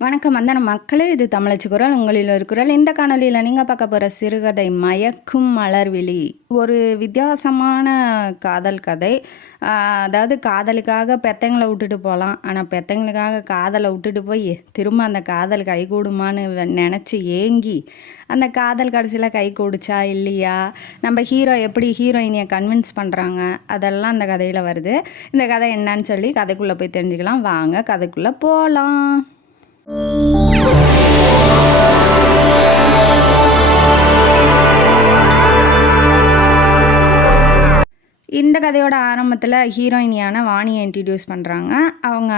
வணக்கம் வந்தன மக்களே, இது தமிழச்சி குரல். உங்களில் ஒரு குரல். இந்த காணொலியில் நீங்கள் பார்க்க போகிற சிறுகதை மயக்கும் மலர்விழி. ஒரு வித்தியாசமான காதல் கதை. அதாவது காதலுக்காக பெத்தங்களை விட்டுட்டு போகலாம், ஆனால் பெத்தங்களுக்காக காதலை விட்டுட்டு போய் திரும்ப அந்த காதல் கைகூடுமான்னு நினச்சி ஏங்கி அந்த காதல் கடைசியில் கை கூடிச்சா இல்லையா, நம்ம ஹீரோ எப்படி ஹீரோயினியை கன்வின்ஸ் பண்ணுறாங்க, அதெல்லாம் அந்த கதையில் வருது. இந்த கதை என்னன்னு சொல்லி கதைக்குள்ளே போய் தெரிஞ்சுக்கலாம். வாங்க கதைக்குள்ளே போகலாம். இந்த கதையோட ஆரம்பத்தில் ஹீரோயினியான வாணியை இன்ட்ரடியூஸ் பண்ணுறாங்க. அவங்க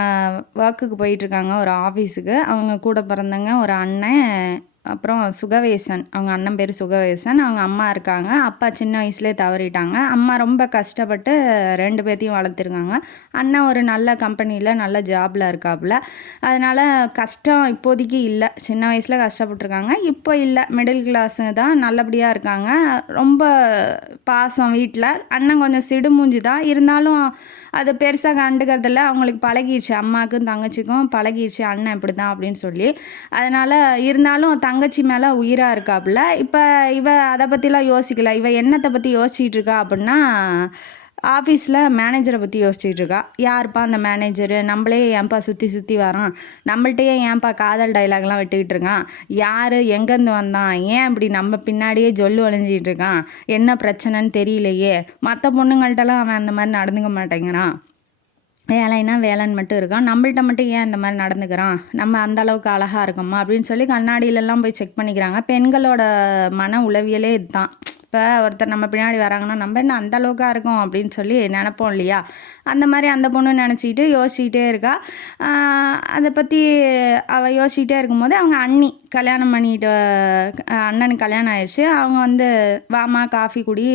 ஒர்க்குக்கு போயிட்டுருக்காங்க ஒரு ஆஃபீஸுக்கு. அவங்க கூட பிறந்தவங்க ஒரு அண்ணன், அப்புறம் சுகவேசன். அவங்க அண்ணன் பேர் சுகவேசன். அவங்க அம்மா இருக்காங்க. அப்பா சின்ன வயசுலேயே தவறிட்டாங்க. அம்மா ரொம்ப கஷ்டப்பட்டு 2 பேர்த்தையும் வளர்த்துருக்காங்க. அண்ணன் ஒரு நல்ல கம்பெனியில் நல்ல ஜாபில் இருக்காப்புல. அதனால் கஷ்டம் இப்போதைக்கு இல்லை. சின்ன வயசில் கஷ்டப்பட்டுருக்காங்க, இப்போ இல்லை. மிடில் கிளாஸு தான், நல்லபடியாக இருக்காங்க. ரொம்ப பாசம் வீட்டில். அண்ணன் கொஞ்சம் சிடுமூஞ்சி தான், இருந்தாலும் அது பெருசாக கண்டுக்கிறதில்ல. அவங்களுக்கு பழகிடுச்சு, அம்மாவுக்கும் தங்கச்சிக்கும் பழகிடுச்சு அண்ணன் இப்படி தான் அப்படின்னு சொல்லி. அதனால் இருந்தாலும் தங்கச்சி மேலே உயிராக இருக்காப்புல. இப்போ இவ அதை பற்றிலாம் யோசிக்கல. இவ என்னத்தை பற்றி யோசிச்சுட்டு இருக்கா அப்படின்னா, ஆஃபீஸில் மேனேஜரை பற்றி யோசிச்சுட்டு இருக்கா. யாருப்பா அந்த மேனேஜரு, நம்மளே ஏன்பா சுற்றி சுற்றி வரான், நம்மள்கிட்டயே ஏன்பா காதல் டைலாக்லாம் விட்டுக்கிட்டு இருக்கான், யார் எங்கேருந்து வந்தான், ஏன் இப்படி நம்ம பின்னாடியே ஜொல்லு வளைஞ்சிக்கிட்டு இருக்கான், என்ன பிரச்சனைன்னு தெரியலையே, மற்ற பொண்ணுங்கள்ட்டலாம் அவன் அந்த மாதிரி நடந்துக்க மாட்டேங்கிறான், வேலைன்னா வேலைன்னு மட்டும் இருக்கான், நம்மள்ட்ட மட்டும் ஏன் இந்த மாதிரி நடந்துக்கிறான், நம்ம அந்தளவுக்கு அழகாக இருக்கோமா அப்படின்னு சொல்லி கண்ணாடியிலலாம் போய் செக் பண்ணிக்கிறாங்க. பெண்களோட மன உளவியலே இதுதான். இப்போ ஒருத்தர் நம்ம பின்னாடி வராங்கன்னா நம்ம என்ன அந்த அளவுக்காக இருக்கோம் அப்படின்னு சொல்லி நினைப்போம் இல்லையா. அந்த மாதிரி அந்த பொண்ணு நினச்சிக்கிட்டு யோசிச்சுக்கிட்டே இருக்கா. அதை பற்றி அவள் யோசிச்சுக்கிட்டே இருக்கும்போது அவங்க அண்ணி கல்யாணம் பண்ணிட்டு, அண்ணனுக்கு கல்யாணம் ஆயிடுச்சு. அவங்க வந்து வாமா காஃபி குடி,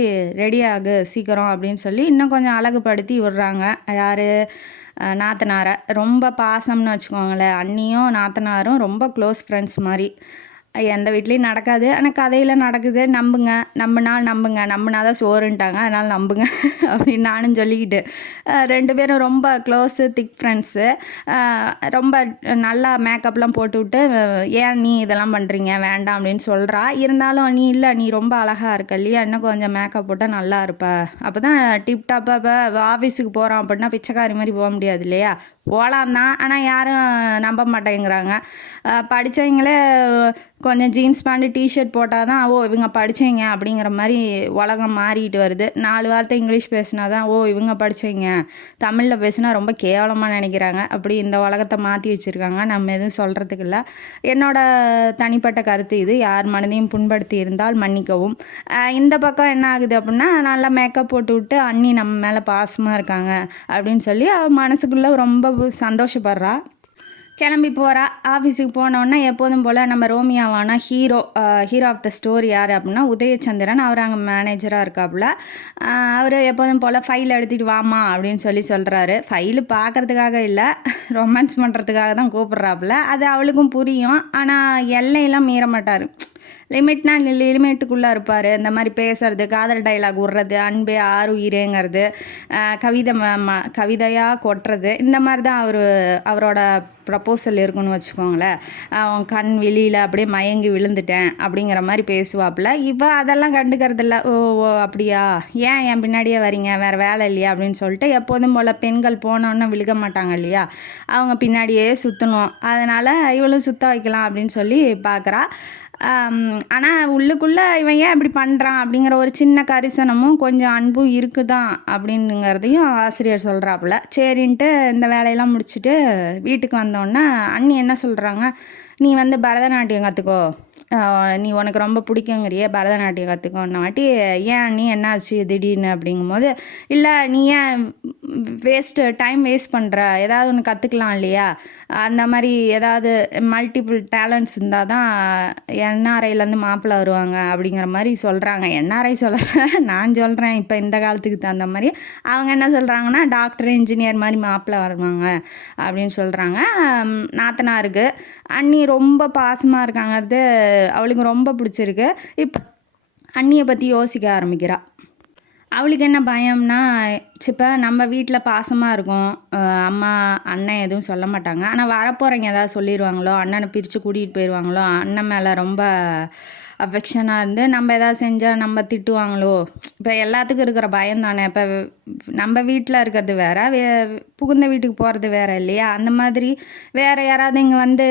ரெடி ஆகு சீக்கிரம் அப்படின்னு சொல்லி இன்னும் கொஞ்சம் அழகுபடுத்தி விடுறாங்க. யார், நாத்தனாரை. ரொம்ப பாசம்னு வச்சுக்கோங்களேன். அண்ணியும் நாத்தனாரும் ரொம்ப க்ளோஸ் ஃப்ரெண்ட்ஸ் மாதிரி. எந்த வீட்லேயும் நடக்காது, ஆனால் கதையில் நடக்குது. நம்புங்க, நம்பினா தான் சோறுன்ட்டாங்க, அதனால் நம்புங்க அப்படின்னு நானும் சொல்லிக்கிட்டு 2 பேரும் ரொம்ப க்ளோஸு, திக் ஃப்ரெண்ட்ஸு. ரொம்ப நல்லா மேக்கப்லாம் போட்டுவிட்டு ஏன் நீ இதெல்லாம் பண்ணுறீங்க வேண்டாம் அப்படின்னு சொல்கிறா. இருந்தாலும் நீ இல்லை, நீ ரொம்ப அழகாக இருக்க இல்லையா, இன்னும் கொஞ்சம் மேக்கப் போட்டால் நல்லா இருப்ப, அப்போ தான் டிப்டாப்பாக. இப்போ ஆஃபீஸுக்கு போகிறோம் அப்படின்னா பிச்சைக்காரி மாதிரி போக முடியாது இல்லையா. போகலாம் தான், ஆனால் யாரும் நம்ப மாட்டேங்கிறாங்க. படித்தவங்களே கொஞ்சம் ஜீன்ஸ் பேண்ட்டு டிஷர்ட் போட்டால் தான் இவங்க படித்தவங்க அப்படிங்கிற மாதிரி உலகம் மாறிட்டு வருது. 4 வார்த்தை இங்கிலீஷ் பேசினா தான் இவங்க படித்தவங்க, தமிழில் பேசினா ரொம்ப கேவலமாக நினைக்கிறாங்க. அப்படி இந்த உலகத்தை மாற்றி வச்சுருக்காங்க. நம்ம எதுவும் சொல்கிறதுக்கு இல்லை. என்னோடய தனிப்பட்ட கருத்து இது. யார் மனதையும் புண்படுத்தி இருந்தால் மன்னிக்கவும். இந்த பக்கம் என்ன ஆகுது அப்படின்னா, நல்லா மேக்கப் போட்டு விட்டு அண்ணி நம்ம மேலே பாசமாக இருக்காங்க அப்படின்னு சொல்லி அவள் மனசுக்குள்ளே ரொம்ப சந்தோஷப்படுறா. கிளம்பி போகிறா. ஆஃபீஸுக்கு போனோன்னா எப்போதும் போல் நம்ம ரோமியாவானா ஹீரோ ஆஃப் த ஸ்டோரி யார் அப்படின்னா உதயச்சந்திரன். அவர் அங்கே மேனேஜராக இருக்காப்புல. அவர் எப்போதும் போல் ஃபைல் எடுத்துகிட்டு வாமா அப்படின்னு சொல்கிறாரு. ஃபைலு பார்க்குறதுக்காக இல்லை, ரொமான்ஸ் பண்ணுறதுக்காக தான் கூப்பிட்றாப்புல. அது அவளுக்கும் புரியும். ஆனால் எல்லையெல்லாம் மீற மாட்டார். லிமிட்டுக்குள்ளே இருப்பார். இந்த மாதிரி பேசுறது, காதல் டைலாக் விட்றது, அன்பே ஆறுயிரேங்கிறது, கவிதையாக கொட்டுறது, இந்த மாதிரி தான் அவரோட ப்ரப்போசல் இருக்குன்னு வச்சுக்கோங்களேன். அவன் கண் வெளியில் அப்படியே மயங்கி விழுந்துட்டேன் அப்படிங்கிற மாதிரி பேசுவாப்புல. இப்போ அதெல்லாம் கண்டுக்கிறதில்ல. அப்படியா, ஏன் என் பின்னாடியே வரீங்க, வேறு வேலை இல்லையா அப்படின்னு சொல்லிட்டு எப்போதும் போல் பெண்கள் போனோன்னு விழுக மாட்டாங்க இல்லையா, அவங்க பின்னாடியே சுற்றணும். அதனால் இவளும் சுற்ற வைக்கலாம் அப்படின்னு சொல்லி பார்க்குறா. ஆனால் உள்ளுக்குள்ளே இவன் ஏன் இப்படி பண்ணுறான் அப்படிங்கிற ஒரு சின்ன கரிசனமும் கொஞ்சம் அன்பும் இருக்குதான் அப்படிங்கிறதையும் ஆசிரியர் சொல்கிறாப்புல. சரின்ட்டு இந்த வேலையெல்லாம் முடிச்சுட்டு வீட்டுக்கு வந்தோடனே அண்ணி என்ன சொல்கிறாங்க, நீ வந்து பரதநாட்டியம் கற்றுக்கோ, நீ உனக்கு ரொம்ப பிடிக்குங்கிறியே, பரதநாட்டியம் கற்றுக்கோன்ன வாட்டி ஏன் நீ என்னாச்சு திடீர்னு அப்படிங்கும்போது, இல்லை நீ ஏன் டைம் வேஸ்ட் பண்ணுற, ஏதாவது ஒன்று கற்றுக்கலாம் இல்லையா, அந்த மாதிரி ஏதாவது மல்டிபிள் டேலண்ட்ஸ் இருந்தால் தான் என்ஆர்ஐலேருந்து மாப்பிள்ளை வருவாங்க அப்படிங்கிற மாதிரி சொல்கிறாங்க. என்ஆர்ஐ நான் சொல்கிறேன் இப்போ இந்த காலத்துக்கு தகுந்த மாதிரி. அவங்க என்ன சொல்கிறாங்கன்னா, டாக்டர் இன்ஜினியர் மாதிரி மாப்பிள்ளை வருவாங்க அப்படின்னு சொல்கிறாங்க. நாத்தனாருக்கு அண்ணி ரொம்ப பாசமாக இருக்காங்கிறது அவளுக்கு ரொம்ப பிடிச்சிருக்கு. இப்போ அண்ணியை பற்றி யோசிக்க ஆரம்பிக்கிறா. அவளுக்கு என்ன பயம்னா, இப்போ நம்ம வீட்டில் பாசமாக இருக்கும். அம்மா, அண்ணன் எதுவும் சொல்ல மாட்டாங்க. ஆனால் வரப்போகிறவங்க ஏதாவது சொல்லிடுவாங்களோ, அண்ணனை பிரித்து கூட்டிகிட்டு போயிடுவாங்களோ, அண்ணன் மேலே ரொம்ப அஃபெக்ஷனாக இருந்து நம்ம எதாவது செஞ்சால் நம்ம திட்டுவாங்களோ, இப்போ எல்லாத்துக்கும் இருக்கிற பயம் தானே. இப்போ நம்ம வீட்டில் இருக்கிறது வேற, புகுந்த வீட்டுக்கு போகிறது வேற இல்லையா? அந்த மாதிரி வேறு யாராவது இங்கே வந்து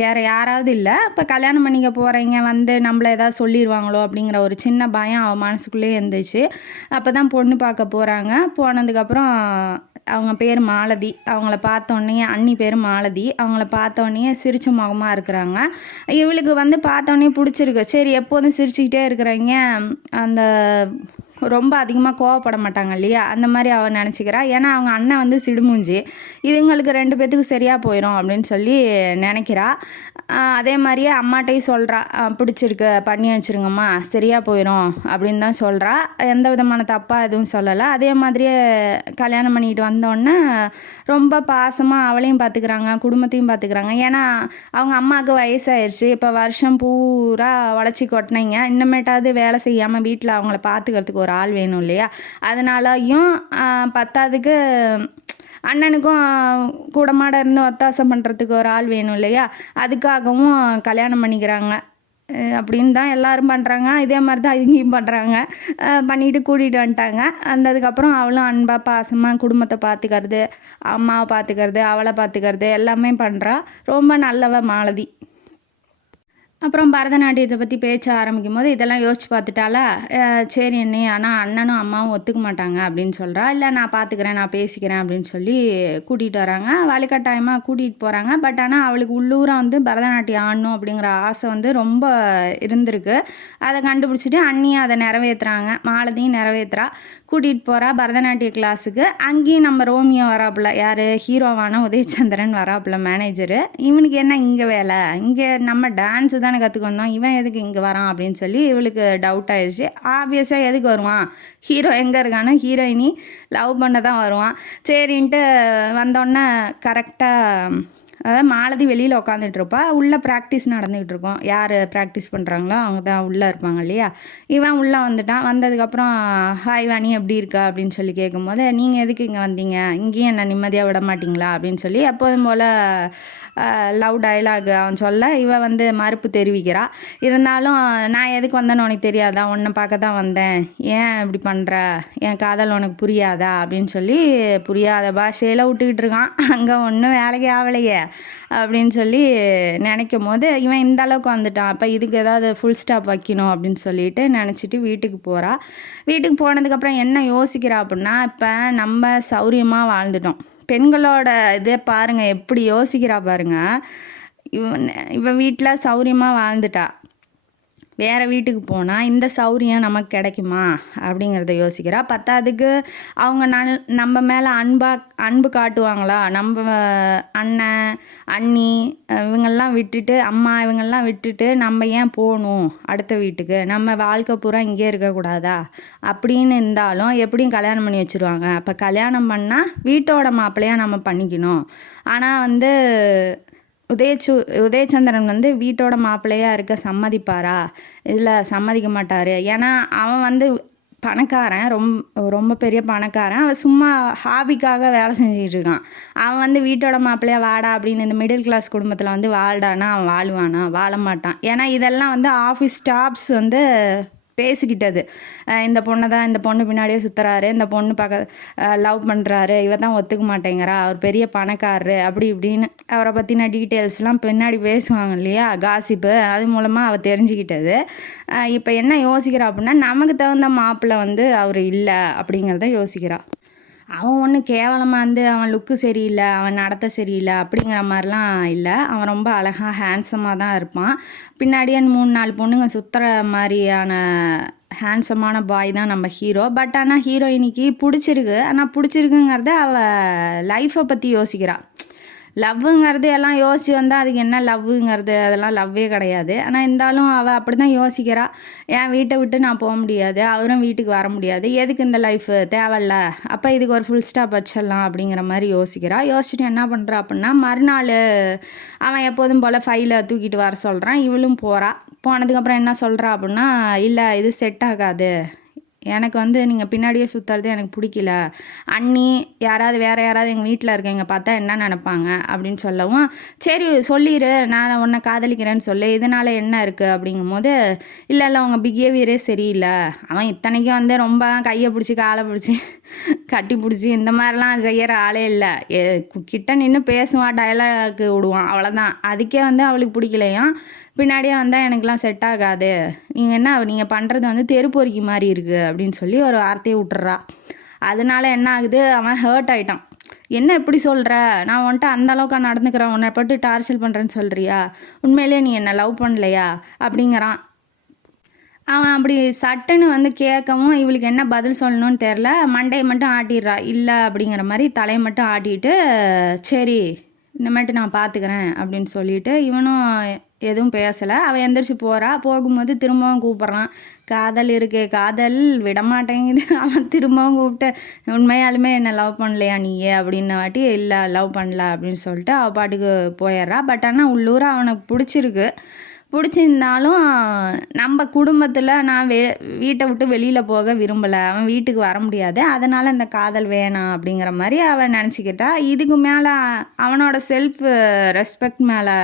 வேறு யாராவது இல்லை, இப்போ கல்யாணம் பண்ணிக்க போகிறவங்க வந்து நம்மளை ஏதாவது சொல்லிடுவாங்களோ அப்படிங்கிற ஒரு சின்ன பயம் அவள் மனசுக்குள்ளேயே இருந்துச்சு. அப்போ தான் பொண்ணு பார்க்க போகிறாங்க. போனதுக்கப்புறம் அவங்க பேர் மாலதி. அவங்கள பார்த்தோன்னே அண்ணி பேர் மாலதி. அவங்கள பார்த்தோன்னே சிரிச்ச முகமாக இருக்கிறாங்க. இவளுக்கு வந்து பார்த்தோன்னே பிடிச்சிருக்கு. சரி, எப்போதும் சிரிச்சுக்கிட்டே இருக்கிறவங்க அந்த ரொம்ப அதிகமாக கோவப்பட மாட்டாங்க இல்லையா? அந்த மாதிரி அவள் நினச்சிக்கிறா. ஏன்னா அவங்க அண்ணன் வந்து சிடுமூஞ்சி, இதுங்களுக்கு 2 பேத்துக்கு சரியாக போயிடும் அப்படின்னு சொல்லி நினைக்கிறா. அதே மாதிரியே அம்மாட்டையும் சொல்கிறா, பிடிச்சிருக்கு பண்ணி வச்சுருங்கம்மா, சரியாக போயிடும் அப்படின்னு தான் சொல்கிறா. எந்த விதமான தப்பாக எதுவும் சொல்லலை. அதே மாதிரியே கல்யாணம் பண்ணிக்கிட்டு வந்தோடனே ரொம்ப பாசமாக அவளையும் பார்த்துக்கிறாங்க, குடும்பத்தையும் பார்த்துக்கிறாங்க. ஏன்னா அவங்க அம்மாவுக்கு வயசாயிருச்சு. இப்போ வருஷம் பூரா உழைச்சி கொட்டினீங்க, இன்னமேட்டாவது வேலை செய்யாமல் வீட்டில் அவங்கள பார்த்துக்கிறதுக்கு ஒரு ஆள் வேணும் இல்லையா? அதனாலையும் பத்தாவதுக்கு அண்ணனுக்கும் கூடமாட இருந்து ஒத்தாசை பண்ணுறதுக்கு ஒரு ஆள் வேணும் இல்லையா? அதுக்காகவும் கல்யாணம் பண்ணிக்கிறாங்க அப்படின்னு தான் எல்லோரும் பண்ணுறாங்க. இதே மாதிரி தான் இங்கேயும் பண்ணுறாங்க. பண்ணிவிட்டு கூட்டிகிட்டு வந்துட்டாங்க. அதுக்கப்புறம் அவளும் அன்பாக பாசமாக குடும்பத்தை பார்த்துக்கிறது, அம்மாவை பார்த்துக்கிறது, அவளை பார்த்துக்கிறது எல்லாமே பண்ணுறா. ரொம்ப நல்லவ மாலதி. அப்புறம் பரதநாட்டியத்தை பற்றி பேச்ச ஆரம்பிக்கும் போது இதெல்லாம் யோசிச்சு பார்த்துட்டாலா, சரி அண்ணே, ஆனால் அண்ணனும் அம்மாவும் ஒத்துக்க மாட்டாங்க அப்படின்னு சொல்கிறா. இல்லை, நான் பார்த்துக்கிறேன், நான் பேசிக்கிறேன் அப்படின்னு சொல்லி கூட்டிகிட்டு வராங்க. வலுக்கட்டாயமாக கூட்டிகிட்டு போகிறாங்க. பட் ஆனால் அவளுக்கு உள்ளூராக வந்து பரதநாட்டியம் ஆடணும் அப்படிங்கிற ஆசை வந்து ரொம்ப இருந்திருக்கு. அதை கண்டுபிடிச்சிட்டு அண்ணியும் அதை நிறைவேற்றுறாங்க. மாலதியும் நிறைவேற்றுறா. கூட்டிகிட்டு போகிறா பரதநாட்டிய கிளாஸுக்கு. அங்கேயும் நம்ம ரோமியோ வராப்புல, யார் ஹீரோவான உதயச்சந்திரன் வராப்புல, மேனேஜரு. இவனுக்கு என்ன இங்கே வேலை, இங்கே நம்ம டான்ஸு தானே கற்றுக்கு வந்தோம், இவன் எதுக்கு இங்கே வரான் அப்படின்னு சொல்லி இவளுக்கு டவுட் ஆயிடுச்சு. ஆப்வியஸாக எதுக்கு வருவான், ஹீரோ எங்கே இருக்கானோ ஹீரோயினி லவ் பண்ண தான் வருவான். சரின்ட்டு வந்தோடனே கரெக்டாக அதாவது மாலதி வெளியில் உட்காந்துட்ருப்பா. உள்ளே ப்ராக்டிஸ் நடந்துக்கிட்டு இருக்கோம். யார் ப்ராக்டிஸ் பண்ணுறாங்களோ அவங்க தான் உள்ளே இருப்பாங்க இல்லையா? இவன் உள்ளே வந்துட்டான். வந்ததுக்கப்புறம் ஹாய் வாணி எப்படி இருக்கா அப்படின்னு சொல்லி கேட்கும்போது, நீங்கள் எதுக்கு இங்கே வந்தீங்க, இங்கேயும் என்ன நிம்மதியாக விட மாட்டிங்களா அப்படின்னு சொல்லி எப்போதும் போல் லவ் டைலாக் அவன் சொல்ல இவன் வந்து மறுப்பு தெரிவிக்கிறா. இருந்தாலும் நான் எதுக்கு வந்தேன்னு உனக்கு தெரியாதா, உன்னை பார்க்க தான் வந்தேன், ஏன் இப்படி பண்ணுற, என் காதல் உனக்கு புரியாதா அப்படின்னு சொல்லி புரியாத பாஷையில் விட்டுக்கிட்டு இருக்கான். அங்கே ஒன்றும் வேலைக்கு ஆகலையே அப்படின்னு சொல்லி நினைக்கும் போது இவன் இந்த அளவுக்கு வந்துட்டான். அப்போ இதுக்கு ஏதாவது ஃபுல் ஸ்டாப் வைக்கணும் அப்படின்னு சொல்லிட்டு நினச்சிட்டு வீட்டுக்கு போகிறா. வீட்டுக்கு போனதுக்கப்புறம் என்ன யோசிக்கிறா அப்படின்னா, இப்போ நம்ம சௌரியமாக வாழ்ந்துட்டோம். பெண்களோட இதை பாருங்கள், எப்படி யோசிக்கிறா பாருங்கள். இவன் வீட்டில் சௌரியமாக வாழ்ந்துட்டா, வேறு வீட்டுக்கு போனால் இந்த சௌரியம் நமக்கு கிடைக்குமா அப்படிங்கிறத யோசிக்கிறா. பத்தாவதுக்கு அவங்க நம்ம மேலே அன்பு காட்டுவாங்களா, நம்ம அண்ணன் அண்ணி இவங்கெல்லாம் விட்டுட்டு, அம்மா இவங்கெல்லாம் விட்டுட்டு நம்ம ஏன் போகணும் அடுத்த வீட்டுக்கு, நம்ம வாழ்க்கை பூரா இங்கே இருக்கக்கூடாதா அப்படின்னு இருந்தாலும் எப்படியும் கல்யாணம் பண்ணி வச்சுருவாங்க. அப்போ கல்யாணம் பண்ணால் வீட்டோட மாப்பிள்ளையாக நம்ம பண்ணிக்கணும். ஆனால் வந்து உதயச்சந்திரன் வந்து வீட்டோட மாப்பிள்ளையாக இருக்க சம்மதிப்பாரா? இதில் சம்மதிக்க மாட்டார். ஏன்னா அவன் வந்து பணக்காரன், ரொம்ப பெரிய பணக்காரன். அவன் சும்மா ஹாபிக்காக வேலை செஞ்சுக்கிட்டு இருக்கான். அவன் வந்து வீட்டோட மாப்பிள்ளையாக வாடா அப்படின்னு இந்த மிடில் கிளாஸ் குடும்பத்தில் வந்து வாழ்டானா அவன் வாழ்வானா? வாழ மாட்டான். ஏன்னா இதெல்லாம் வந்து ஆஃபீஸ் ஸ்டாஃப்ஸ் வந்து பேசிக்கிட்டது. இந்த பொண்ணு பின்னாடியே சுற்றுறாரு, இந்த பொண்ணு லவ் பண்ணுறாரு, இவ தான் ஒத்துக்க மாட்டேங்கிறா, அவர் பெரிய பணக்காரரு அப்படி இப்படின்னு அவரை பற்றின டீட்டெயில்ஸ்லாம் பின்னாடி பேசுவாங்க இல்லையா, காசிப்பு. அது மூலமாக அவள் தெரிஞ்சுக்கிட்டது. இப்போ என்ன யோசிக்கிறா அப்படின்னா, நமக்கு தகுந்த மாப்பிள்ளை வந்து அவர் இல்லை அப்படிங்கிறத யோசிக்கிறா. அவன் ஒன்றும் கேவலமாக வந்து அவன் லுக்கு சரியில்லை, அவன் நடத்த சரியில்லை அப்படிங்கிற மாதிரிலாம் இல்லை. அவன் ரொம்ப அழகாக ஹேண்ட்ஸமாக தான் இருப்பான். பின்னாடியே 3-4 பொண்ணுங்க சுற்றுற மாதிரியான ஹேண்ட்ஸமான பாய் தான் நம்ம ஹீரோ. பட் ஆனால் ஹீரோயினிக்கு பிடிச்சிருக்கு. ஆனால் பிடிச்சிருக்குங்கிறத அவள் லைஃப்பை பற்றி யோசிக்கிறாள். லவ்வுங்கிறது எல்லாம் யோசித்து வந்தால் அதுக்கு என்ன லவ்வுங்கிறது, அதெல்லாம் லவ்வே கிடையாது. ஆனால் இருந்தாலும் அவள் அப்படி தான் யோசிக்கிறா. என் வீட்டை விட்டு நான் போக முடியாது, அவரும் வீட்டுக்கு வர முடியாது, எதுக்கு இந்த லைஃபு தேவையில்ல, அப்போ இதுக்கு ஒரு ஃபுல் ஸ்டாப் வச்சிடலாம் அப்படிங்கிற மாதிரி யோசிக்கிறா. யோசிச்சுட்டு என்ன பண்ணுறா அப்படின்னா, மறுநாள் அவன் எப்போதும் போல் ஃபைலை தூக்கிட்டு வர சொல்கிறான். இவளும் போகிறா. போனதுக்கப்புறம் என்ன சொல்கிறா அப்படின்னா, இல்லை இது செட் ஆகாது, எனக்கு வந்து நீங்கள் பின்னாடியே சுற்றுறது எனக்கு பிடிக்கல. அண்ணி யாராவது வேறு யாராவது எங்கள் வீட்டில் இருக்கவங்க பார்த்தா என்ன நினைப்பாங்க அப்படின்னு சொல்லவும், சரி சொல்லிடு நான் உன்னை காதலிக்கிறேன்னு சொல்லு, இதனால் என்ன இருக்குது அப்படிங்கும்போது, இல்லை இல்லை உங்கள் பிஹேவியரே சரியில்லை. அவன் இத்தனைக்கும் வந்து ரொம்ப கையை பிடிச்சி காலை பிடிச்சி கட்டி பிடிச்சி இந்த மாதிரிலாம் செய்கிற ஆளே இல்லை. கிட்ட நின்று பேசுவான், டயலாக் விடுவான், அவ்வளோதான். அதுக்கே வந்து அவளுக்கு பிடிக்கலையாம். பின்னாடியே வந்தால் எனக்குலாம் செட் ஆகாது, நீங்கள் பண்ணுறது வந்து தெருப்பொறிக்கி மாதிரி இருக்குது அப்படின்னு சொல்லி ஒரு வார்த்தையை விட்டுறா. அதனால என்ன ஆகுது, அவன் ஹர்ட் ஆகிட்டான். என்ன எப்படி சொல்கிற, நான் உன்ட்ட அந்த அளவுக்கு நடந்துக்கிறேன், உன்னை பட்டு டார்ச்சர் பண்ணுறேன்னு சொல்கிறியா, உண்மையிலே நீ என்னை லவ் பண்ணலையா அப்படிங்கிறான். அவன் அப்படி சட்டுன்னு வந்து கேட்கவும் இவளுக்கு என்ன பதில் சொல்லணும்னு தெரில. மண்டையை மட்டும் ஆட்டிடுறா. இல்லை அப்படிங்கிற மாதிரி தலையை மட்டும் ஆட்டிட்டு, சரி இனிமேட்டு நான் பார்த்துக்கிறேன் அப்படின்னு சொல்லிட்டு இவனும் எதுவும் பேசலை. அவன் எந்திரிச்சு போகிறா. போகும்போது திரும்பவும் கூப்பிட்றான். காதல் இருக்கே, காதல் விடமாட்டேங்குது. அவன் திரும்பவும் கூப்பிட்டு, உண்மையாலுமே என்னை லவ் பண்ணலையா நீயே அப்படின்ன வாட்டி, இல்லை லவ் பண்ணல அப்படின்னு சொல்லிட்டு அவள் பாட்டுக்கு போயிடுறா. பட் ஆனால் உள்ளூர அவனுக்கு பிடிச்சிருந்தாலும் நம்ம குடும்பத்தில் நான் வீட்டை விட்டு வெளியில் போக விரும்பலை, அவன் வீட்டுக்கு வர முடியாது, அதனால் இந்த காதல் வேணாம் அப்படிங்கிற மாதிரி அவன் நினச்சிக்கிட்டா. இதுக்கு மேலே அவனோட செல்ஃப் ரெஸ்பெக்ட் மேலே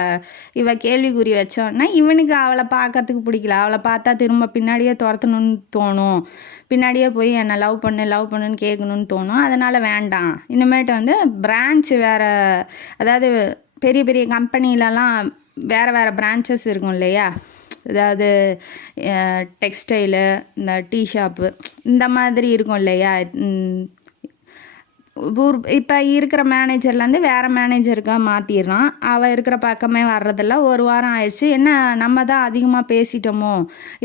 இவ கேள்விக்குறி வச்சோன்னா இவனுக்கு அவளை பார்க்கறதுக்கு பிடிக்கல. அவளை பார்த்தா திரும்ப பின்னாடியே துரத்தணும்னு தோணும், பின்னாடியே போய் என்னை லவ் பண்ணுன்னு கேட்கணுன்னு தோணும். அதனால் வேண்டாம். இனிமேட்டு வந்து பிரான்ச்சு வேறு, அதாவது பெரிய பெரிய கம்பெனிலலாம் வேறு பிரான்ச்சஸ் இருக்கும் இல்லையா, அதாவது டெக்ஸ்டைலு, இந்த டீ ஷாப்பு, இந்த மாதிரி இருக்கும் இல்லையா. இப்போ இருக்கிற மேனேஜர்லேருந்து வேறு மேனேஜருக்காக மாற்றிடுறான். அவள் இருக்கிற பக்கமே வர்றதில்ல. ஒரு வாரம் ஆயிடுச்சு. என்ன நம்ம தான் அதிகமாக பேசிட்டோமோ,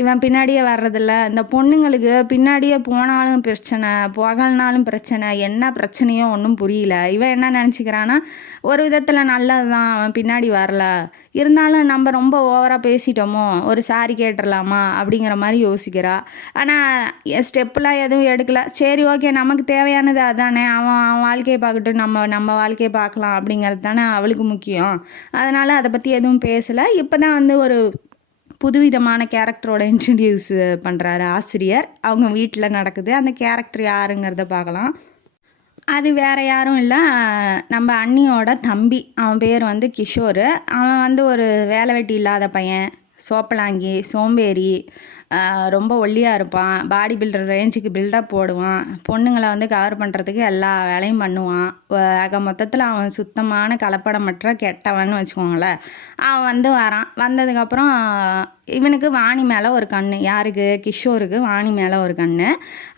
இவன் பின்னாடியே வர்றதில்ல. இந்த பொண்ணுங்களுக்கு பின்னாடியே போனாலும் பிரச்சனை, போகலனாலும் பிரச்சனை, என்ன பிரச்சனையோ ஒன்றும் புரியல. இவன் என்ன நினச்சிக்கிறான்னா, ஒரு விதத்தில் நல்லது தான் அவன் பின்னாடி வரல, இருந்தாலும் நம்ம ரொம்ப ஓவராக பேசிட்டோமோ, ஒரு சாரி கேட்டுடலாமா அப்படிங்கிற மாதிரி யோசிக்கிறா. ஆனால் ஸ்டெப்பெலாம் எதுவும் எடுக்கலை. சரி ஓகே, நமக்கு தேவையானது அதானே, அவன் வாழ்க்கையை பார்க்கட்டும், நம்ம வாழ்க்கையை பார்க்கலாம் அப்படிங்கிறது தானே அவளுக்கு முக்கியம். அதனால் அதை பற்றி எதுவும் பேசலை. இப்போ தான் வந்து ஒரு புதுவிதமான கேரக்டரோட இன்ட்ரடியூஸ் பண்ணுறாரு ஆசிரியர். அவங்க வீட்டில் நடக்குது. அந்த கேரக்டர் யாருங்கிறத பார்க்கலாம். அது வேறு யாரும் இல்லை, நம்ம அண்ணியோட தம்பி. அவன் பேர் வந்து கிஷோர். அவன் வந்து ஒரு வேலை வெட்டி இல்லாத பையன், சோப்பலாங்கி, சோம்பேறி, ரொம்ப ஒல்லியாக இருப்பான். பாடி பில்டர் ரேஞ்சுக்கு பில்டப் போடுவான். பொண்ணுங்களை வந்து கவர் பண்ணுறதுக்கு எல்லா வேலையும் பண்ணுவான். மொத்தத்தில் அவன் சுத்தமான கலப்படமற்ற கெட்டவன்னு வச்சுக்கோங்களேன். அவன் வந்து வரான். வந்ததுக்கப்புறம் இவனுக்கு வாணி மேலே ஒரு கண்ணு. யாருக்கு? கிஷோருக்கு வாணி மேலே ஒரு கண்ணு.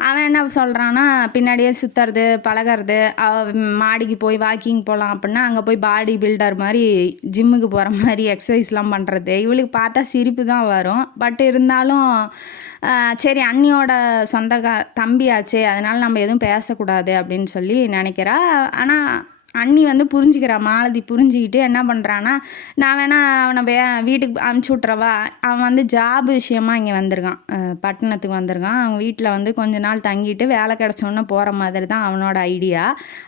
அவன் என்ன சொல்கிறான்னா, பின்னாடியே சுற்றுறது, பழகிறது, மாடிக்கு போய் வாக்கிங் போகலாம் அப்படின்னா அங்கே போய் பாடி பில்டர் மாதிரி ஜிம்முக்கு போகிற மாதிரி எக்ஸசைஸ்லாம் பண்ணுறது. இவளுக்கு பார்த்தா சிரிப்பு தான் வரும். பட் இருந்தாலும் சரி அண்ணியோட தம்பியாச்சே, அதனால் நம்ம எதுவும் பேசக்கூடாது அப்படின்னு சொல்லி நினைக்கிறா. ஆனால் அண்ணி வந்து புரிஞ்சுக்கிறா. மாலதி புரிஞ்சுக்கிட்டு என்ன பண்ணுறான்னா, நான் வேணால் அவனை வீட்டுக்கு அனுப்பிச்சி விட்றவா. அவன் வந்து ஜாப் விஷயமாக இங்கே வந்திருக்கான், பட்டணத்துக்கு வந்திருக்கான். அவங்க வீட்டில் வந்து கொஞ்ச நாள் தங்கிட்டு வேலை கிடச்சோன்னே போகிற மாதிரி தான் அவனோட ஐடியா.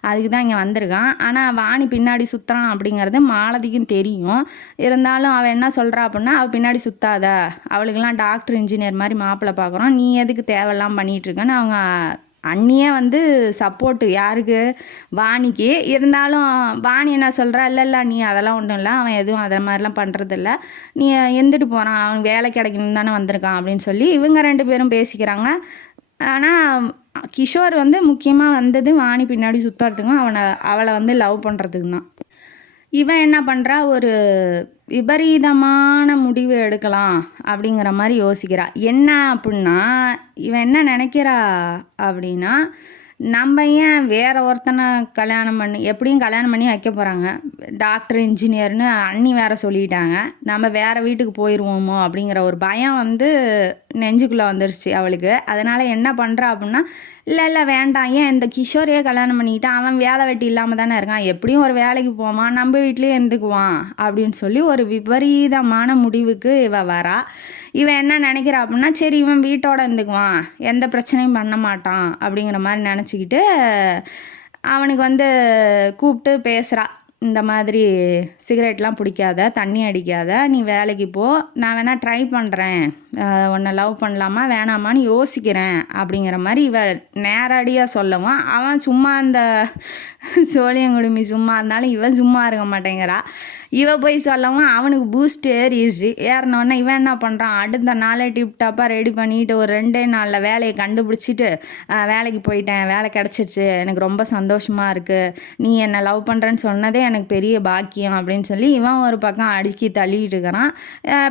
அதுக்கு தான் இங்கே வந்திருக்கான். ஆனால் வாணி பின்னாடி சுற்றுறான் அப்படிங்கிறது மாலதிக்கும் தெரியும். இருந்தாலும் அவள் என்ன சொல்கிறா அப்படின்னா, அவள் பின்னாடி சுற்றாத, அவளுக்கெல்லாம் டாக்டர் இன்ஜினியர் மாதிரி மாப்பிள்ளை பார்க்குறோம், நீ எதுக்கு தேவையெல்லாம் பண்ணிகிட்ருக்கன்னு அவங்க அண்ணியே வந்து சப்போர்ட்டு. யாருக்கு? வாணிக்கு. இருந்தாலும் வாணி என்ன சொல்கிறா, இல்லை நீ அதெல்லாம் ஒன்றும் இல்லை, அவன் எதுவும் அதை மாதிரிலாம் பண்ணுறதில்ல, நீ எந்திட்டு போகிறான், அவன் வேலை கிடைக்கணும் தானே வந்திருக்கான் அப்படின்னு சொல்லி இவங்க 2 பேரும் பேசிக்கிறாங்க. ஆனால் கிஷோர் வந்து முக்கியமாக வந்தது வாணி பின்னாடி சுற்றுறதுக்கும் அவளை வந்து லவ் பண்ணுறதுக்கு தான். இவன் என்ன பண்ணுறா, ஒரு விபரீதமான முடிவு எடுக்கலாம் அப்படிங்கிற மாதிரி யோசிக்கிறா. என்ன அப்படின்னா, இவன் என்ன நினைக்கிறா அப்படின்னா, நம்ம ஏன் வேறு ஒருத்தனை கல்யாணம் பண்ணி, எப்படியும் கல்யாணம் பண்ணி வைக்க போகிறாங்க, டாக்டர் இன்ஜினியர்னு அண்ணி வேறு சொல்லிட்டாங்க, நம்ம வேறு வீட்டுக்கு போயிடுவோமோ அப்படிங்கிற ஒரு பயம் வந்து நெஞ்சுக்குள்ளே வந்துருச்சு அவளுக்கு. அதனால் என்ன பண்ணுறா அப்படின்னா, இல்லை வேண்டாம், ஏன் இந்த கிஷோரையே கல்யாணம் பண்ணிக்கிட்டான், அவன் வேலை வெட்டி இல்லாமல் தானே இருக்கான், எப்படியும் ஒரு வேலைக்கு போவான், நம்ம வீட்லேயே இருந்துக்குவான் அப்படின்னு சொல்லி ஒரு விபரீதமான முடிவுக்கு வரா. இவன் என்ன நினைக்கிறா அப்படின்னா, சரி இவன் வீட்டோட இருந்துக்குவான், எந்த பிரச்சனையும் பண்ண மாட்டான் அப்படிங்கிற மாதிரி நினச்சிக்கிட்டு அவனுக்கு வந்து கூப்பிட்டு பேசுகிறா. இந்த மாதிரி சிகரெட்லாம் பிடிக்காத, தண்ணி அடிக்காத, நீ வேலைக்கு போ, நான் வேணால் ட்ரை பண்ணுறேன், உன்னை லவ் பண்ணலாமா வேணாமான்னு யோசிக்கிறேன் அப்படிங்கிற மாதிரி இவ நேரடியாக சொல்லவும், அவன் சும்மா அந்த சோழியங்குடுமி சும்மா இருந்தாலும் இவன் சும்மா இருக்க மாட்டேங்கிறா. இவ போய் சொல்லவும் அவனுக்கு பூஸ்ட் ஏறிடுச்சு. ஏறினோடனே இவன் என்ன பண்ணுறான், அடுத்த நாளே டிப்டாப்பாக ரெடி பண்ணிட்டு ஒரு 2 நாளில் வேலையை கண்டுபிடிச்சிட்டு வேலைக்கு போயிட்டேன், வேலை கிடச்சிருச்சு, எனக்கு ரொம்ப சந்தோஷமாக இருக்குது, நீ என்னை லவ் பண்ணுறேன்னு சொன்னதே எனக்கு பெரிய பாக்கியம் அப்படின்னு சொல்லி இவன் ஒரு பக்கம் அடுக்கி தள்ளிட்டு இருக்கிறான்.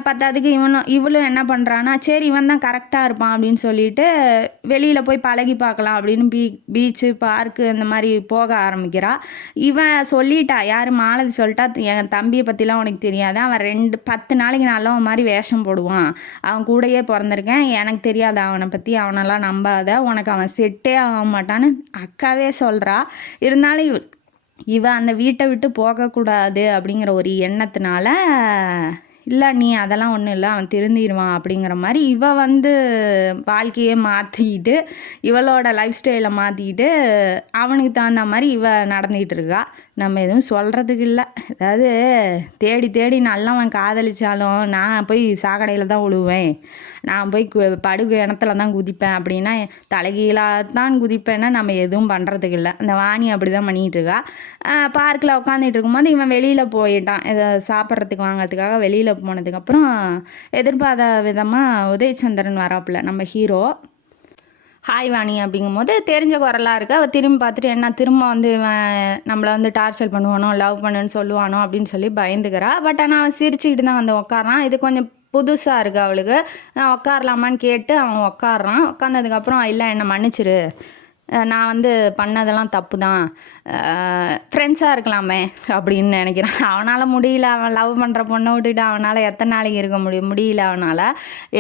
பத்தாவதுக்கு இவளும் என்ன பண்ணுறான்னா, சரி இவன் தான் கரெக்டாக இருப்பான் அப்படின்னு சொல்லிட்டு வெளியில் போய் பழகி பார்க்கலாம் அப்படின்னு பீச்சு பார்க்கு இந்த மாதிரி போக ஆரம்பிக்கிறா. இவன் சொல்லிட்டா, யார் மாலதி சொல்லிட்டா, என் தம்பியை பற்றிலாம் உனக்கு தெரியாது, அவன் 10 நாளைக்கு நல்லவன் மாதிரி வேஷம் போடுவான், அவன் கூடயே பிறந்திருக்கேன், எனக்கு தெரியாது அவனை பற்றி, அவனெல்லாம் நம்பாத, உனக்கு அவன் செட்டே ஆக மாட்டான்னு அக்காவே சொல்கிறா. இருந்தாலும் இவ அந்த வீட்டை விட்டு போகக்கூடாது அப்படிங்கிற ஒரு எண்ணத்தினால, இல்லை நீ அதெல்லாம் ஒன்றும் இல்லை, அவன் திருந்திடுவான் அப்படிங்கிற மாதிரி இவ வாழ்க்கையை மாற்றிக்கிட்டு, இவளோட லைஃப் ஸ்டைலை மாற்றிக்கிட்டு அவனுக்கு தகுந்த மாதிரி இவ நடந்துக்கிட்டு இருக்கா. நம்ம எதுவும் சொல்கிறதுக்கு இல்லை. அதாவது தேடி தேடி நல்லவன் காதலிச்சாலும் நான் போய் சாக்கடையில் தான் விழுவேன், நான் போய் படுகு இடத்துல தான் குதிப்பேன் அப்படின்னா, தலைகீழாக தான் குதிப்பேன்னா நம்ம எதுவும் பண்ணுறதுக்கு இல்லை. அந்த வாணி அப்படி தான் பண்ணிகிட்டு இருக்கா. பார்க்கில் உட்காந்துட்டு இருக்கும்போது இவன் வெளியில் போயிட்டான், இதை சாப்பிட்றதுக்கு வாங்கிறதுக்காக வெளியில் போனதுக்கப்புறம் எதிர்பாராத விதமாக உதயச்சந்திரன் வராப்புல நம்ம ஹீரோ. ஹாய் வாணி அப்படிங்கும்போது தெரிஞ்ச குரலாக இருக்கு. அவள் திரும்பி பார்த்துட்டு என்ன திரும்ப இவன் நம்மளை டார்ச்சர் பண்ணுவானோ, லவ் பண்ணுன்னு சொல்லுவானோ அப்படின்னு சொல்லி பயந்துக்கிறா. பட் ஆனால் அவன் சிரிச்சுக்கிட்டு தான் உட்காரான். இது கொஞ்சம் புதுசாக இருக்குது அவளுக்கு. நான் உட்காரலாமான்னு கேட்டு அவன் உட்காடுறான். உட்காந்ததுக்கப்புறம் இல்லை என்னை மன்னிச்சிரு, நான் பண்ணதெல்லாம் தப்பு தான், ஃப்ரெண்ட்ஸாக இருக்கலாமே அப்படின்னு நினைக்கிறேன். அவனால் முடியல, அவன் லவ் பண்ணுற பொண்ணை விட்டுட்டு அவனால் எத்தனை நாளைக்கு இருக்க முடியல. அவனால்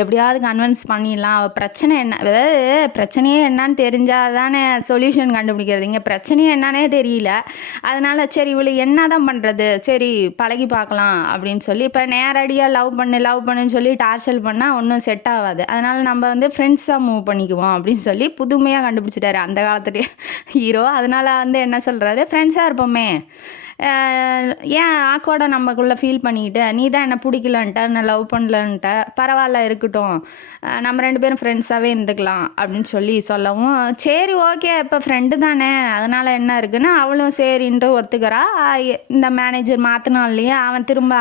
எப்படியாவது கன்வின்ஸ் பண்ணிடலாம். அவள் பிரச்சனை என்ன, அதாவது பிரச்சனையே என்னான்னு தெரிஞ்சால் தானே சொல்யூஷன் கண்டுபிடிக்கிறது. இங்கே பிரச்சனையே என்னானே தெரியல. அதனால் சரி இவளு என்ன தான் பண்ணுறது, சரி பழகி பார்க்கலாம் அப்படின்னு சொல்லி இப்போ நேரடியாக லவ் பண்ணுன்னு சொல்லி டார்ச்சர் பண்ணால் ஒன்றும் செட் ஆகாது. அதனால் நம்ம ஃப்ரெண்ட்ஸாக மூவ் பண்ணிக்குவோம் அப்படின்னு சொல்லி புதுமையாக கண்டுபிடிச்சிட்டாரு அந்த காலத்துலேயே ஹீரோ. அதனால் என்ன சொல்கிறாரு, ஃப்ரெண்ட்ஸாக இருப்போமே, ஏன் ஆக்கோட நம்மக்குள்ளே ஃபீல் பண்ணிக்கிட்டு, நீ தான் என்னை பிடிக்கலன்ட்ட, நான் லவ் பண்ணலன்ட்ட, பரவாயில்ல இருக்கட்டும், நம்ம 2 பேரும் ஃப்ரெண்ட்ஸாகவே இருந்துக்கலாம் அப்படின்னு சொல்லவும், சரி ஓகே இப்போ ஃப்ரெண்டு தானே அதனால் என்ன இருக்குன்னு அவளும் சரின்ட்டு ஒத்துக்கிறா. இந்த மேனேஜர் மாற்றினாலேயே அவன் திரும்ப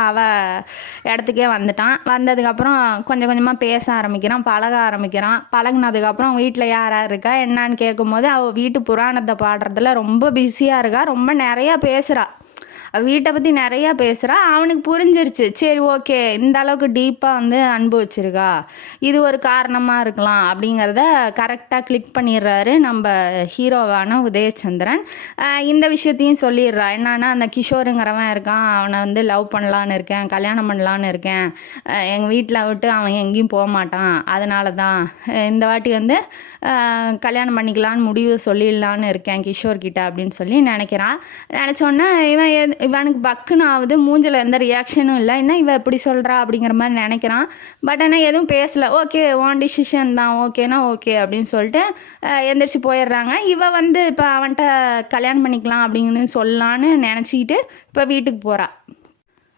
இடத்துக்கே வந்துட்டான். வந்ததுக்கப்புறம் கொஞ்சம் கொஞ்சமாக பேச ஆரம்பிக்கிறான், பழக ஆரம்பிக்கிறான். பழகினதுக்கப்புறம் வீட்டில் யார் இருக்கா என்னான்னு கேட்கும்போது அவள் வீட்டு புராணத்தை பாடுறதுல ரொம்ப பிஸியாக இருக்கா, ரொம்ப நிறையா பேசுகிறா, வீட்டை பற்றி நிறையா பேசுகிறா. அவனுக்கு புரிஞ்சிருச்சு, சரி ஓகே இந்த அளவுக்கு டீப்பாக அன்பு வச்சுருக்கா, இது ஒரு காரணமாக இருக்கலாம் அப்படிங்கிறத கரெக்டாக கிளிக் பண்ணிடுறாரு நம்ம ஹீரோவான உதயச்சந்திரன். இந்த விஷயத்தையும் சொல்லிடுறா, என்னன்னா அந்த கிஷோருங்கிறவன் இருக்கான், அவனை லவ் பண்ணலான்னு இருக்கேன், கல்யாணம் பண்ணலான்னு இருக்கேன், எங்கள் வீட்டில் விட்டு அவன் எங்கேயும் போக மாட்டான், அதனால தான் இந்த வாட்டி கல்யாணம் பண்ணிக்கலான்னு முடிவு சொல்லிடலான்னு இருக்கேன் கிஷோர்கிட்ட அப்படின்னு சொல்லி நினைக்கிறான். நினச்சோன்னே இவனுக்கு பக்குன்னு ஆகுது, மூஞ்சில் எந்த ரியாக்ஷனும் இல்லை, என்ன இவன் எப்படி சொல்கிறா அப்படிங்கிற மாதிரி நினைக்கிறான். பட் ஆனால் எதுவும் பேசலை. ஓகே உன் டிசிஷன் தான், ஓகேனா ஓகே அப்படின்னு சொல்லிட்டு எந்திரிச்சு போயிடுறாங்க. இவன் இப்போ அவன்கிட்ட கல்யாணம் பண்ணிக்கலாம் அப்படின்னு சொல்லலான்னு நினச்சிக்கிட்டு இப்போ வீட்டுக்கு போகிறா.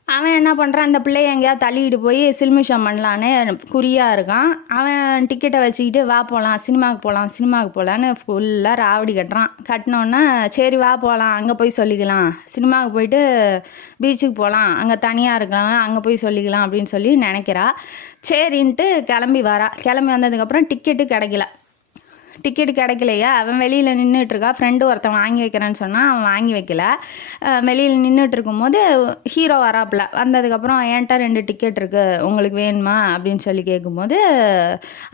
அவன் என்ன பண்ணுறான், அந்த பிள்ளைய எங்கேயாவது தள்ளிக்கிட்டு போய் சில்மிஷம் பண்ணலான்னு குறியாக இருக்கான். அவன் டிக்கெட்டை வச்சுக்கிட்டு வா போகலாம், சினிமாவுக்கு போகலான்னு ஃபுல்லாக ராவடி கட்டுறான். கட்டினோன்னா சரி வா போகலாம், அங்கே போய் சொல்லிக்கலாம், சினிமாவுக்கு போயிட்டு பீச்சுக்கு போகலாம், அங்கே தனியாக இருக்கலாம், அங்கே போய் சொல்லிக்கலாம் அப்படின்னு சொல்லி நினைக்கிறா. சரின்ட்டு கிளம்பி வந்ததுக்கப்புறம் டிக்கெட்டு கிடைக்கலையா, அவன் வெளியில் நின்றுட்டுருக்கா. ஃப்ரெண்டு ஒருத்தன் வாங்கி வைக்கிறேன்னு சொன்னால் அவன் வாங்கி வைக்கல. வெளியில் நின்றுட்டு இருக்கும்போது ஹீரோ வராப்பில். வந்ததுக்கப்புறம் என்கிட்ட 2 டிக்கெட் இருக்குது, உங்களுக்கு வேணுமா அப்படின்னு சொல்லி கேட்கும்போது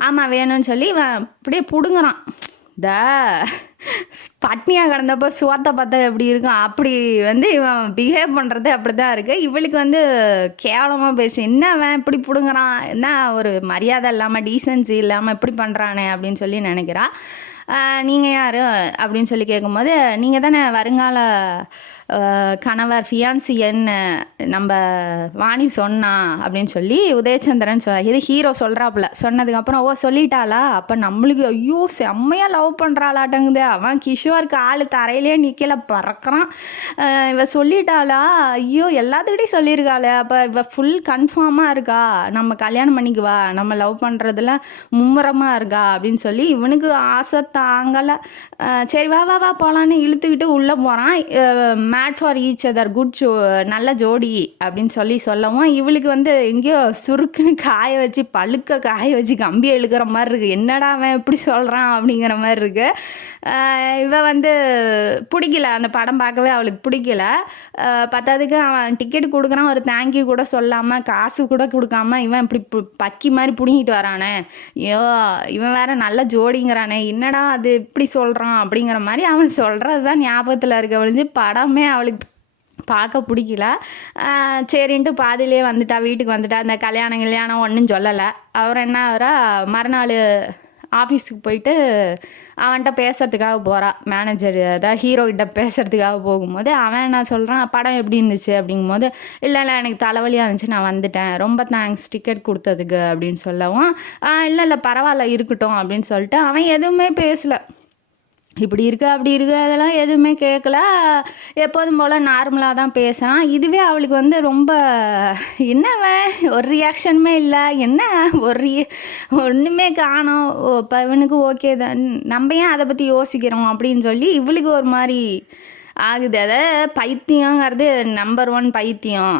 ஆமாம் வேணும்னு சொல்லி இவன் அப்படியே பிடுங்குறான். பட்னியாக கிடந்தப்போ சுவாத்தை பார்த்தா எப்படி இருக்கும், அப்படி இவன் பிஹேவ் பண்ணுறது அப்படி தான் இருக்குது. இவளுக்கு கேவலமாக போயிடுச்சு, என்ன அவன் இப்படி பிடுங்குறான், என்ன ஒரு மரியாதை இல்லாமல் டீசன்சி இல்லாமல் இப்படி பண்ணுறானே அப்படின்னு சொல்லி நினைக்கிறா. நீங்கள் யார் அப்படின்னு சொல்லி கேட்கும்போது, நீங்கள் தானே வருங்கால கணவர் ஃபியான்சியன்னு நம்ம வாணி சொன்னா அப்படின்னு சொல்லி உதயச்சந்திரன் இது ஹீரோ சொல்கிறாப்புல. சொன்னதுக்கப்புறம் சொல்லிட்டாளா, அப்போ நம்மளுக்கு ஐயோ செம்மையாக லவ் பண்ணுறாளாட்டங்குது. அவன் கிஷோருக்கு ஆள் தரையிலே நிற்கல, பறக்கிறான். இவ சொல்லிட்டாளா, ஐயோ எல்லாத்துக்கிட்டையும் சொல்லியிருக்காளே, அப்போ இவ ஃபுல் கன்ஃபார்மாக இருக்கா, நம்ம கல்யாணம் பண்ணிக்குவா, நம்ம லவ் பண்ணுறதுல மும்முரமாக இருக்கா அப்படின்னு சொல்லி இவனுக்கு ஆசை தாங்கலை. சரி வா வா வா போகலான்னு இழுத்துக்கிட்டு உள்ளே போகிறான். Made for each other, good நல்ல ஜோடி அப்படின்னு சொல்லவும் இவளுக்கு எங்கேயோ சுருக்குன்னு காய வச்சு பழுக்க காய வச்சு கம்பி இழுக்கிற மாதிரி இருக்குது. என்னடா அவன் எப்படி சொல்கிறான் அப்படிங்கிற மாதிரி இருக்குது. இவ பிடிக்கல, அந்த படம் பார்க்கவே அவளுக்கு பிடிக்கல. பத்தாவதுக்கு அவன் டிக்கெட் கொடுக்குறான், ஒரு தேங்க்யூ கூட சொல்லாமல் காசு கூட கொடுக்காம இவன் இப்படி பக்கி மாதிரி பிடிங்கிட்டு வரானே, ஐயோ இவன் வேற நல்ல ஜோடிங்கிறானே, என்னடா அது இப்படி சொல்கிறான் அப்படிங்கிற மாதிரி அவன் சொல்கிறது தான் ஞாபகத்தில் இருக்க ஒழிஞ்சு படமே அவளுக்கு பார்க்க பிடிக்கல. சரின்ட்டு பாதியிலே வந்துட்டா, வீட்டுக்கு வந்துட்டா. அந்த கல்யாணம் ஒன்றும் சொல்லலை. அவர் என்ன ஆகிறா, மறுநாள் ஆஃபீஸுக்கு போயிட்டு அவன்கிட்ட பேசுகிறதுக்காக போகிறா. மேனேஜர் அதான் ஹீரோக்கிட்ட பேசுகிறதுக்காக போகும்போது அவன் என்ன சொல்கிறான், படம் எப்படி இருந்துச்சு அப்படிங்கும்போது, இல்லை எனக்கு தலைவலியாக இருந்துச்சு, நான் வந்துட்டேன், ரொம்ப தேங்க்ஸ் டிக்கெட் கொடுத்ததுக்கு அப்படின்னு சொல்லவும், இல்லை பரவாயில்ல இருக்கட்டும் அப்படின்னு சொல்லிட்டு அவன் எதுவுமே பேசலை. இப்படி இருக்குது அப்படி இருக்குது அதெல்லாம் எதுவுமே கேட்கல. எப்போதும் போல் நார்மலாக தான் பேசுகிறான். இதுவே அவளுக்கு ரொம்ப என்னவன் ஒரு ரியாக்ஷனுமே இல்லை, என்ன ஒன்றுமே காணோம். இப்போ இவனுக்கு ஓகே தான், நம்ம ஏன் அதை பற்றி யோசிக்கிறோம் அப்படின்னு சொல்லி இவளுக்கு ஒரு மாதிரி ஆகுது. அதை பைத்தியங்கிறது நம்பர் 1 பைத்தியம்.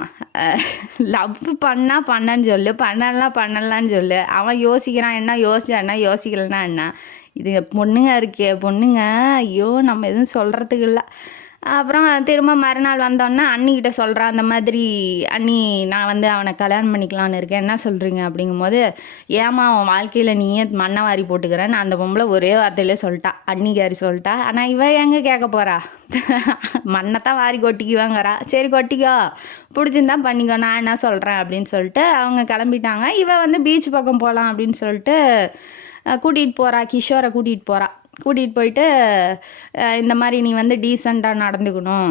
லவ் பண்ணன்னு சொல்லு, பண்ணலான்னு சொல்லு. அவன் யோசிக்கிறான் என்ன, யோசிச்சா என்ன, யோசிக்கலன்னா என்ன. இது பொண்ணுங்க இருக்கே பொண்ணுங்க, ஐயோ நம்ம எதுவும் சொல்கிறதுக்கு இல்லை. அப்புறம் திரும்ப மறுநாள் வந்தோன்னே அண்ணிக்கிட்ட சொல்கிறான், அந்த மாதிரி அண்ணி நான் அவனை கல்யாணம் பண்ணிக்கலான்னு இருக்கேன், என்ன சொல்கிறீங்க அப்படிங்கும்போது, ஏமா அவன் வாழ்க்கையில் நீயே மண்ணை வாரி போட்டுக்கிறேன் நான் அந்த பொம்பளை ஒரே வார்த்தையிலே சொல்லிட்டா, அன்னிக்காரி சொல்லிட்டா. ஆனால் இவ எங்கே கேட்க போகிறா, மண்ணை வாரி கொட்டிக்குவாங்கிறா. சரி கொட்டிக்கோ, பிடிச்சிருந்தா பண்ணிக்கோ, நான் என்ன சொல்கிறேன் அப்படின்னு சொல்லிட்டு அவங்க கிளம்பிட்டாங்க. இவ பீச் பக்கம் போகலாம் அப்படின்னு சொல்லிட்டு கூட்டிகிட்டு போகிறா, கிஷோரை கூட்டிகிட்டு போயிட்டு, இந்த மாதிரி நீ டீசெண்டாக நடந்துக்கணும்,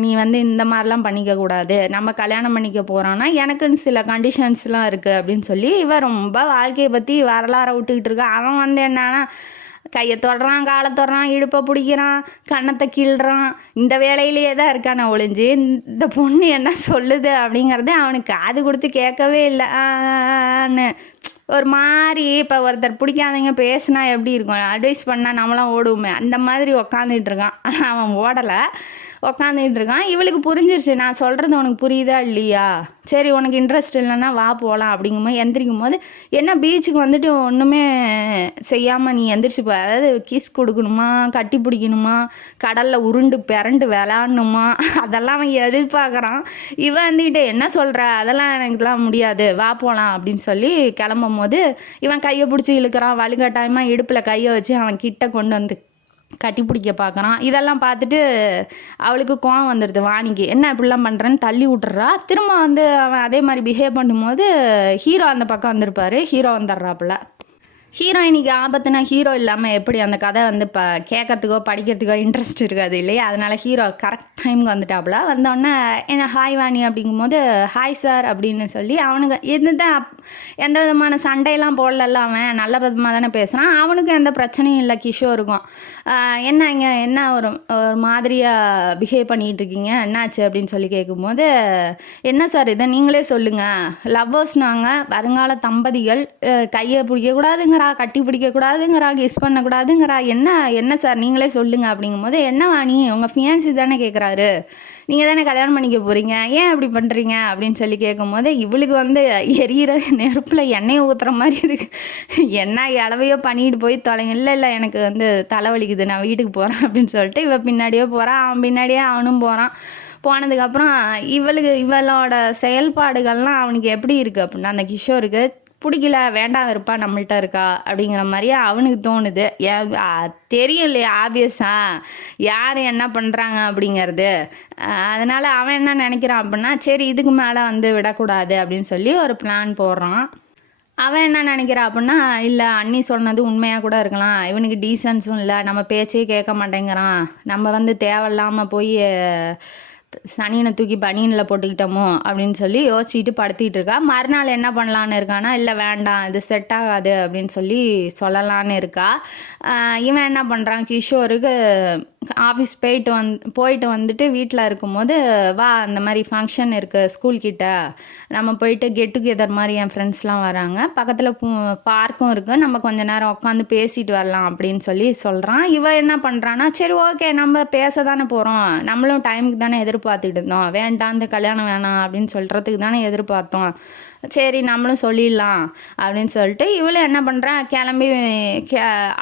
நீ இந்த மாதிரிலாம் பண்ணிக்கக்கூடாது, நம்ம கல்யாணம் பண்ணிக்க போகிறோன்னா எனக்குன்னு சில கண்டிஷன்ஸ்லாம் இருக்குது அப்படின்னு சொல்லி இவன் ரொம்ப வாழ்க்கையை பற்றி வரலாற விட்டுக்கிட்டு இருக்கா. அவன் என்னன்னா கையை தொடுறான், காலை தொடுறான், இடுப்பை பிடிக்கிறான், கன்னத்தை கிள்றான், இந்த வேலையிலேயே தான் இருக்கான ஒழிஞ்சு இந்த பொண்ணு என்ன சொல்லுது அப்படிங்கிறது அவனுக்கு காது கொடுத்து கேட்கவே இல்லைன்னு ஒரு மாதிரி. இப்போ ஒருத்தர் பிடிக்காதவங்க பேசுனா எப்படி இருக்கும், அட்வைஸ் பண்ணால் நம்மளாம் ஓடுவோமே, அந்த மாதிரி உக்காந்துட்டு இருக்கான். ஆனால் அவன் ஓடலை, உக்காந்துட்டு இருக்கான். இவளுக்கு புரிஞ்சிருச்சு, நான் சொல்கிறது உனக்கு புரியுதா இல்லையா, சரி உனக்கு இன்ட்ரெஸ்ட் இல்லைன்னா வா போகலாம் அப்படிங்கும்போது எந்திரிக்கும் போது, என்ன பீச்சுக்கு ஒன்றுமே செய்யாமல் நீ எந்திரிச்சு போ, அதாவது கிஸ் கொடுக்கணுமா, கட்டி பிடிக்கணுமா, கடலில் உருண்டு பிறண்டு விளாடணுமா, அதெல்லாம் அவன் எதிர்பார்க்குறான். இவன் என்ன சொல்கிற, அதெல்லாம் எனக்குலாம் முடியாது, வா போகலாம் அப்படின்னு சொல்லி கிளம்பும் போது இவன் கையை பிடிச்சி இழுக்கிறான். வலுக்கட்டாயமாக இடுப்பில் கையை வச்சு அவன் கிட்ட கொண்டு கட்டி பிடிக்க பார்க்குறான். இதெல்லாம் பார்த்துட்டு அவளுக்கு கோவம் வந்துடுது. வாணிக்கு என்ன இப்படிலாம் பண்ணுறேன்னு தள்ளி விட்டுறா. திரும்ப அவன் அதே மாதிரி பிஹேவ் பண்ணும்போது ஹீரோ அந்த பக்கம் வந்திருப்பார். ஹீரோ வந்துடுறாப்புல. ஹீரோயினிக்கு ஆபத்துனா ஹீரோ இல்லாமல் எப்படி அந்த கதை இப்போ கேட்குறதுக்கோ படிக்கிறதுக்கோ இன்ட்ரெஸ்ட் இருக்காது இல்லையா. அதனால் ஹீரோ கரெக்ட் டைமுக்கு வந்துட்டாப்புல. வந்தோடனே என்ன ஹாய் வாணி அப்படிங்கும்போது ஹாய் சார் அப்படின்னு சொல்லி அவனுக்கு எந்த விதமான சண்டையெல்லாம் போடல. அவன் நல்ல விதமாக தானே பேசுகிறான், அவனுக்கும் எந்த பிரச்சனையும் இல்லை. கிஷோருக்கும் என்ன ஒரு மாதிரியாக பிஹேவ் பண்ணிகிட்டு இருக்கீங்க, என்னாச்சு அப்படின்னு சொல்லி கேட்கும்போது, என்ன சார் இதை நீங்களே சொல்லுங்கள், லவ்வர்ஸ் நாங்கள், வருங்கால தம்பதிகள், கையை பிடிக்கக்கூடாதுங்க, கட்டி பிடிக்கக்கூடாதுங்கிறா, கிஸ் பண்ணக்கூடாதுங்கிறா, என்ன சார் நீங்களே சொல்லுங்க அப்படிங்கும்போது, என்ன வாணி உங்கள் ஃபியான்சி தானே கேட்குறாரு, நீங்கள் தானே கல்யாணம் பண்ணிக்க போகிறீங்க, ஏன் அப்படி பண்ணுறீங்க அப்படின்னு சொல்லி கேட்கும்போது, இவளுக்கு எரியிற நெருப்பில் எண்ணெயை ஊற்றுற மாதிரி இருக்குது. என்ன இளவையோ பண்ணிட்டு போய் தொலைங்க, இல்லை எனக்கு தலைவலிக்குது, நான் வீட்டுக்கு போகிறேன் அப்படின்னு சொல்லிட்டு இவ பின்னாடியே போகிறான். அவன் பின்னாடியே அவனும் போகிறான். போனதுக்கப்புறம் இவளோட செயல்பாடுகள்லாம் அவனுக்கு எப்படி இருக்குது அப்படின்னா, அந்த கிஷோருக்கு பிடிக்கல, வேண்டாம் இருப்பா நம்மள்கிட்ட இருக்கா அப்படிங்கிற மாதிரியே அவனுக்கு தோணுது. தெரியும் இல்லையா ஆப்வியஸாக யார் என்ன பண்ணுறாங்க அப்படிங்கிறது. அதனால் அவன் என்ன நினைக்கிறான் அப்படின்னா, சரி இதுக்கு மேலே விடக்கூடாது அப்படின்னு சொல்லி ஒரு பிளான் போடுறான். அவன் என்ன நினைக்கிறா அப்படின்னா, இல்லை அண்ணி சொன்னது உண்மையாக கூட இருக்கலாம், இவனுக்கு டீசன்ஸும் இல்லை, நம்ம பேச்சே கேட்க மாட்டேங்கிறான், நம்ம வந்து தேவையில்லாமல் போய் சனியனை தூக்கி பனியனில் போட்டுக்கிட்டோமோ அப்படின்னு சொல்லி யோசிச்சுட்டு படுத்திகிட்டு இருக்கா. மறுநாள் என்ன பண்ணலான்னு இருக்கானா, இல்லை வேண்டாம் இது செட் ஆகாது அப்படின்னு சொல்லி சொல்லலான்னு இருக்கா. இவன் என்ன பண்ணுறான், கிஷோருக்கு ஆஃபீஸ் போயிட்டு வந்துட்டு வீட்டில் இருக்கும்போது, வா அந்த மாதிரி ஃபங்க்ஷன் இருக்குது ஸ்கூல்கிட்ட, நம்ம போயிட்டு கெட் டுகெதர் மாதிரி என் ஃப்ரெண்ட்ஸ்லாம் வராங்க, பக்கத்தில் பார்க்கும் இருக்குது, நம்ம கொஞ்ச நேரம் உட்காந்து பேசிட்டு வரலாம் அப்படின்னு சொல்லி சொல்கிறான். இவன் என்ன பண்ணுறான்னா, சரி ஓகே நம்ம பேச தானே போகிறோம், நம்மளும் டைமுக்கு தானே எதிர்பார்த்துக்கிட்டு இருந்தோம், வேண்டாம் இந்த கல்யாணம் வேணாம் அப்படின்னு சொல்கிறதுக்கு தானே எதிர்பார்த்தோம், சரி நம்மளும் சொல்லிடலாம் அப்படின்னு சொல்லிட்டு இவளும் என்ன பண்ணுறா, கிளம்பி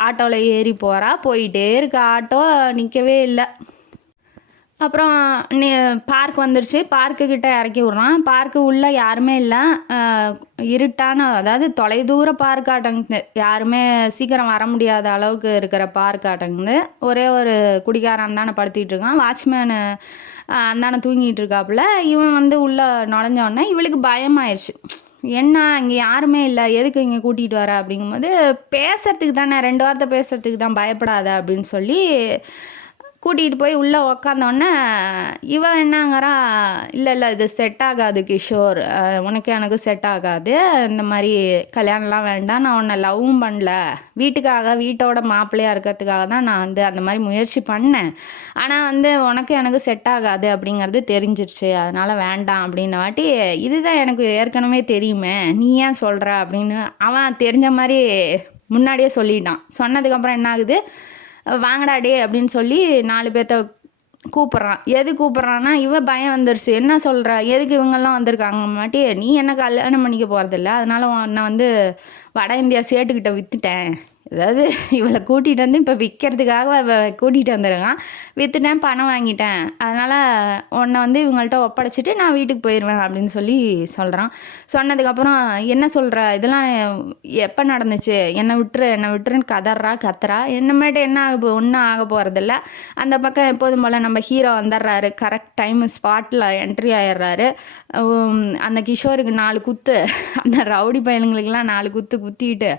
ஆட்டோவில் ஏறி போகிறா. போயிட்டே இருக்க ஆட்டோ நிற்கவே இல்லை. அப்புறம் பார்க் வந்துருச்சு, பார்க்குக்கிட்ட இறக்கி விட்றான். பார்க்கு உள்ளே யாருமே இல்லை, இருட்டான அதாவது தொலைதூர பார்க் ஆட்டங்குது, யாருமே சீக்கிரம் வர முடியாத அளவுக்கு இருக்கிற பார்க் ஆட்டங்குது. ஒரே ஒரு குடிகாரன் தானே படுத்திகிட்டு இருக்கான், வாட்ச்மேனு அந்தானே தூங்கிட்டு இருக்காப்புல. இவன் வந்து உள்ளே நுழைஞ்சோடனே இவளுக்கு பயமாயிடுச்சு, என்ன இங்கே யாருமே இல்லை, எதுக்கு இங்கே கூட்டிகிட்டு வர அப்படிங்கும்போது, பேசுறதுக்கு தானே 2 வார்த்தை பேசுகிறதுக்கு தான், பயப்படாத அப்படின்னு சொல்லி கூட்டிகிட்டு போய் உள்ளே உக்காந்தோடனே இவன் என்னங்கிறா, இல்லை இது செட் ஆகாது கிஷோர், உனக்கு எனக்கு செட் ஆகாது, இந்த மாதிரி கல்யாணம்லாம் வேண்டாம், நான் உன்னை லவ்வும் பண்ணல, வீட்டோட மாப்பிள்ளையாக இருக்கிறதுக்காக தான் நான் வந்து அந்த மாதிரி முயற்சி பண்ணேன், ஆனால் வந்து உனக்கு எனக்கு செட் ஆகாது அப்படிங்கிறது தெரிஞ்சிருச்சு, அதனால் வேண்டாம் அப்படின்ன வாட்டி, இதுதான் எனக்கு ஏற்கனவே தெரியுமே நீ ஏன் சொல்கிற அப்படின்னு அவன் தெரிஞ்ச மாதிரி முன்னாடியே சொல்லிட்டான். சொன்னதுக்கப்புறம் என்ன ஆகுது, வாங்கடா டே அப்படின்னு சொல்லி 4 பேர்த்த கூப்பிட்றான். எது கூப்பிட்றான்னா, இவன் பயம் வந்துருச்சு, என்ன சொல்கிற, எதுக்கு இவங்கெல்லாம் வந்திருக்காங்க மாட்டி, நீ என்ன கல்யாணம் பண்ணிக்க போகிறதில்ல, அதனால் நான் வந்து வட இந்தியா சேட்டுக்கிட்ட விற்றுட்டேன், அதாவது இவளை கூட்டிகிட்டு வந்து இப்போ விற்கிறதுக்காக கூட்டிகிட்டு வந்துடுறான், விற்றுட்டேன் பணம் வாங்கிட்டேன், அதனால் உன்னை வந்து இவங்கள்ட்ட ஒப்படைச்சிட்டு நான் வீட்டுக்கு போயிடுவேன் அப்படின்னு சொல்லி சொல்கிறான். சொன்னதுக்கப்புறம் என்ன சொல்கிற, இதெல்லாம் எப்போ நடந்துச்சு, என்னை விட்டுருன்னு கத்துறா. என்னமேட்டு என்ன ஒன்றும் ஆக போகிறதில்ல. அந்த பக்கம் எப்போதும் போல் நம்ம ஹீரோ வந்துடுறாரு, கரெக்ட் டைம் ஸ்பாட்டில் என்ட்ரி ஆயிடுறாரு. அந்த கிஷோருக்கு 4 குத்து, அந்த ரவுடி பையனுங்களுக்கெல்லாம் 4 குத்து குத்திக்கிட்டு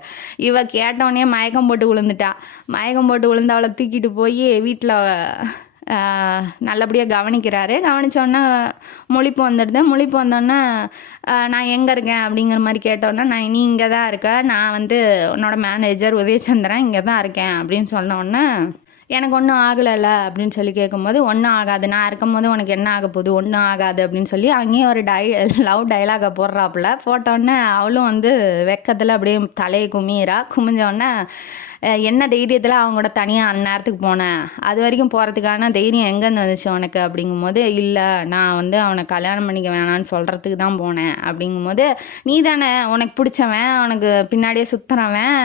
இவ கேட்டோடனே மயக்கம் போட்டு விழுந்து அவளை தூக்கிட்டு போய் வீட்டில் நல்லபடியாக கவனிக்கிறாரு. கவனித்தோடனே முழிப்பு வந்தோடனே நான் எங்கே இருக்கேன் அப்படிங்கிற மாதிரி கேட்டோன்னே, நீ இங்கே தான் இருக்க, நான் வந்து உன்னோட மேனேஜர் உதயச்சந்திரன் இங்கே தான் இருக்கேன் அப்படின்னு சொன்னோடனே, எனக்கு ஒன்றும் ஆகலைல்ல அப்படின்னு சொல்லி கேட்கும்போது, ஒன்றும் ஆகாது, நான் இருக்கும் போது உனக்கு என்ன ஆக போகுது, ஒன்றும் ஆகாது அப்படின்னு சொல்லி அங்கேயும் ஒரு லவ் டைலாகை போடுறாப்புல. போட்டோடனே அவளும் வந்து வெக்கத்தில் அப்படியே தலையை குமிஞ்சோடனே, என்ன தைரியத்தில் அவங்க கூட தனியாக அந்நேரத்துக்கு போனேன், அது வரைக்கும் போகிறதுக்கான தைரியம் எங்கேருந்து வந்துச்சு உனக்கு அப்படிங்கும்போது, இல்லை நான் வந்து அவனை கல்யாணம் பண்ணிக்க வேணான்னு சொல்கிறதுக்கு தான் போனேன் அப்படிங்கும்போது, நீ தானே உனக்கு பிடிச்சவன், உனக்கு பின்னாடியே சுற்றுறவன்,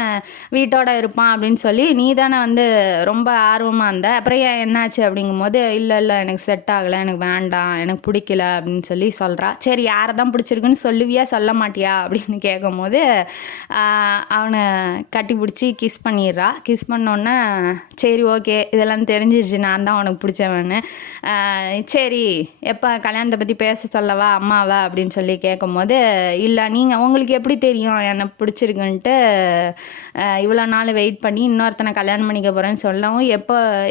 வீட்டோட இருப்பான் அப்படின்னு சொல்லி நீ தானே வந்து ரொம்ப ஆர்வமாக இருந்த, அப்புறம் ஏன் என்னாச்சு அப்படிங்கும்போது, இல்லை எனக்கு செட் ஆகலை, எனக்கு வேண்டாம், எனக்கு பிடிக்கல அப்படின்னு சொல்லி சொல்கிறா. சரி யாரை தான் பிடிச்சிருக்குன்னு சொல்லுவியா சொல்ல மாட்டியா அப்படின்னு கேட்கும்போது, அவனை கட்டி பிடிச்சி கிஸ் பண்ணோன்னே, சரி ஓகே இதெல்லாம் தெரிஞ்சிருச்சு, நான் தான் உனக்கு பிடிச்சவன்னு, சரி எப்போ கல்யாணத்தை பற்றி பேச சொல்லவா அம்மாவா அப்படின்னு சொல்லி கேட்கும்போது, இல்லை உங்களுக்கு எப்படி தெரியும் என்னை பிடிச்சிருக்குன்ட்டு, இவ்வளோ நாள் வெயிட் பண்ணி இன்னொருத்தனை கல்யாணம் பண்ணிக்க போகிறேன்னு சொல்லவும்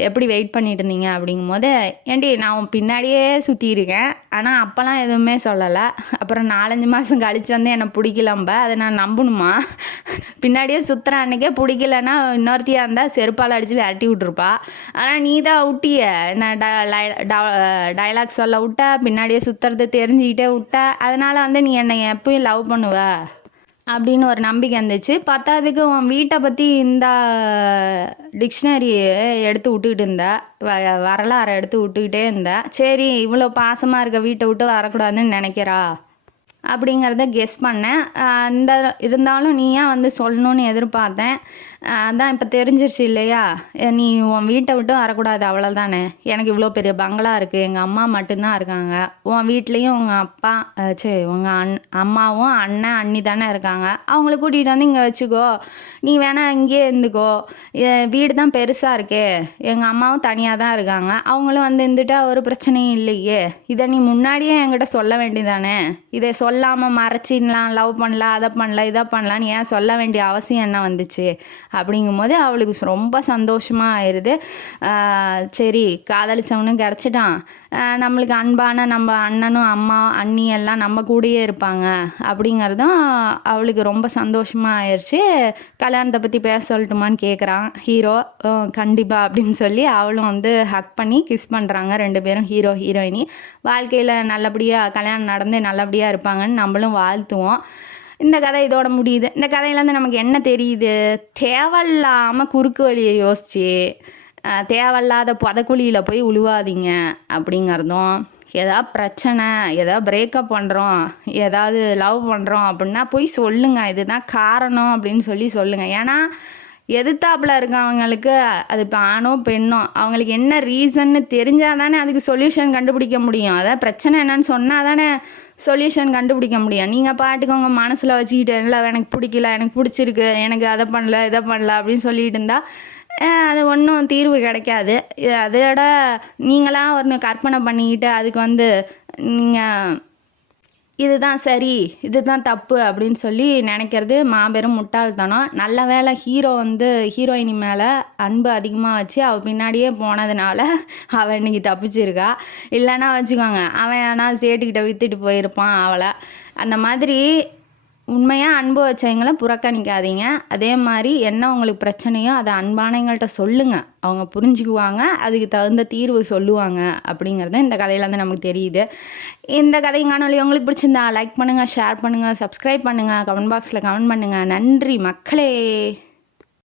எப்படி வெயிட் பண்ணிட்டு இருந்தீங்க அப்படிங்கும்போது, ஏண்டி நான் உன் பின்னாடியே சுற்றியிருக்கேன், ஆனால் அப்போல்லாம் எதுவுமே சொல்லலை, அப்புறம் 4-5 மாதம் கழிச்சு வந்து என்னை பிடிக்கலம்ப, அதை நான் நம்பணுமா, பின்னாடியே சுற்றுற அன்றைக்கே பிடிக்கலன்னா இன்னொருத்தியாக இருந்தால் செருப்பால் அடித்து விரட்டி விட்ருப்பா, ஆனால் நீ தான் விட்டிய, நான் டைலாக் சொல்ல விட்ட, பின்னாடியே சுற்றுறது தெரிஞ்சுக்கிட்டே விட்ட, அதனால் வந்து நீ என்னை எப்பயும் லவ் பண்ணுவ அப்படின்னு ஒரு நம்பிக்கை இருந்துச்சு. பத்தாவதுக்கு உன் வீட்டை பற்றி இந்த டிக்ஷனரி எடுத்து விட்டுக்கிட்டு இருந்தேன், வரலாறை எடுத்து விட்டுக்கிட்டே இருந்தேன், சரி இவ்வளோ பாசமாக இருக்க வீட்டை விட்டு வரக்கூடாதுன்னு நினைக்கிறா அப்படிங்கிறத கெஸ் பண்ணேன். இருந்தாலும் நீ ஏன் வந்து சொல்லணும்னு எதிர்பார்த்தேன், அதான் இப்போ தெரிஞ்சிருச்சு இல்லையா, நீ உன் வீட்டை விட்டு வரக்கூடாது அவ்வளோதானே, எனக்கு இவ்வளோ பெரிய பங்களா இருக்குது, எங்கள் அம்மா மட்டும்தான் இருக்காங்க, உன் வீட்லேயும் உங்கள் அப்பா உங்கள் அம்மாவும் அண்ணன் அண்ணி தானே இருக்காங்க, அவங்கள கூட்டிகிட்டு வந்து இங்கே வச்சுக்கோ, நீ வேணால் இங்கேயே இருந்துக்கோ, வீடு தான் பெருசாக இருக்கே, எங்கள் அம்மாவும் தனியாக தான் இருக்காங்க, அவங்களும் வந்து இருந்துட்டா ஒரு பிரச்சனையும் இல்லையே, இதை நீ முன்னாடியே என்கிட்ட சொல்ல வேண்டியதானே, இதை சொல்லாமல் மறைச்சிடலாம், லவ் பண்ணலாம், அதை பண்ணலாம், இதை பண்ணலான்னு ஏன் சொல்ல வேண்டிய அவசியம் என்ன வந்துச்சு அப்படிங்கும்போது அவளுக்கு ரொம்ப சந்தோஷமாக ஆயிடுது. சரி, காதலிச்சவனும் கிடச்சிட்டான், நம்மளுக்கு அன்பான நம்ம அண்ணனும் அம்மா அண்ணி எல்லாம் நம்ம கூடயே இருப்பாங்க அப்படிங்கிறதும் அவளுக்கு ரொம்ப சந்தோஷமாக ஆயிடுச்சு. கல்யாணத்தை பற்றி பேச சொல்லட்டுமான்னு கேட்குறான் ஹீரோ. கண்டிப்பாக அப்படின்னு சொல்லி அவளும் வந்து ஹக் பண்ணி கிஸ் பண்ணுறாங்க 2 பேரும், ஹீரோ ஹீரோயினி. வாழ்க்கையில் நல்லபடியாக கல்யாணம் நடந்து நல்லபடியாக இருப்பாங்கன்னு நம்மளும் வாழ்த்துவோம். இந்த கதை இதோட முடியுது. இந்த கதையிலேருந்து நமக்கு என்ன தெரியுது? தேவையில்லாமல் குறுக்கு வழியை யோசிச்சு தேவையில்லாத புதக்குழியில் போய் உழுவாதீங்க அப்படிங்கிறதும், ஏதாவது பிரச்சனை, ஏதாவது பிரேக்கப் பண்ணுறோம், ஏதாவது லவ் பண்ணுறோம் அப்படின்னா போய் சொல்லுங்கள், இதுதான் காரணம் அப்படின்னு சொல்லுங்கள். ஏன்னா எதிர்த்தாப்பில் இருக்கவங்களுக்கு, அது இப்போ ஆணோ பெண்ணோ, அவங்களுக்கு என்ன ரீசன்னு தெரிஞ்சால் தானே அதுக்கு சொல்யூஷன் கண்டுபிடிக்க முடியும். அதாவது பிரச்சனை என்னன்னு சொன்னால் தானே சொல்யூஷன் கண்டுபிடிக்க முடியும். நீங்கள் பாட்டுக்கு உங்கள் மனசில் வச்சுக்கிட்டு, இல்லை எனக்கு பிடிக்கல, எனக்கு பிடிச்சிருக்கு, எனக்கு அதை பண்ணல இதை பண்ணல அப்படின்னு சொல்லிட்டு இருந்தால் அது ஒன்றும் தீர்வு கிடைக்காது. அதோட நீங்களாக ஒன்று கற்பனை பண்ணிக்கிட்டு அதுக்கு வந்து நீங்கள் இதுதான் சரி, இதுதான் தப்பு அப்படின்னு சொல்லி நினைக்கிறது மாபெரும் முட்டாள்தனம். நல்ல வேளை ஹீரோ வந்து ஹீரோயினி மேலே அன்பு அதிகமாக வச்சு அவள் பின்னாடியே போனதுனால அவள் இன்றைக்கி தப்பிச்சிருக்கா. இல்லைன்னா வச்சுக்கோங்க, அவன் ஆனால் சேட்டுக்கிட்ட விற்றுட்டு போயிருப்பான் அவளை. அந்த மாதிரி உண்மையாக அன்பு வச்சவங்களை புறக்கணிக்காதீங்க. அதே மாதிரி என்ன உங்களுக்கு பிரச்சனையோ அதை அன்பானவங்கள்ட்ட சொல்லுங்கள், அவங்க புரிஞ்சுக்குவாங்க, அதுக்கு தகுந்த தீர்வு சொல்லுவாங்க அப்படிங்கிறது இந்த கதையிலேருந்து நமக்கு தெரியுது. இந்த கதை காணொலி உங்களுக்கு பிடிச்சிருந்தா லைக் பண்ணுங்கள், ஷேர் பண்ணுங்கள், சப்ஸ்கிரைப் பண்ணுங்கள், கமெண்ட் பாக்ஸில் கமெண்ட் பண்ணுங்கள். நன்றி மக்களே.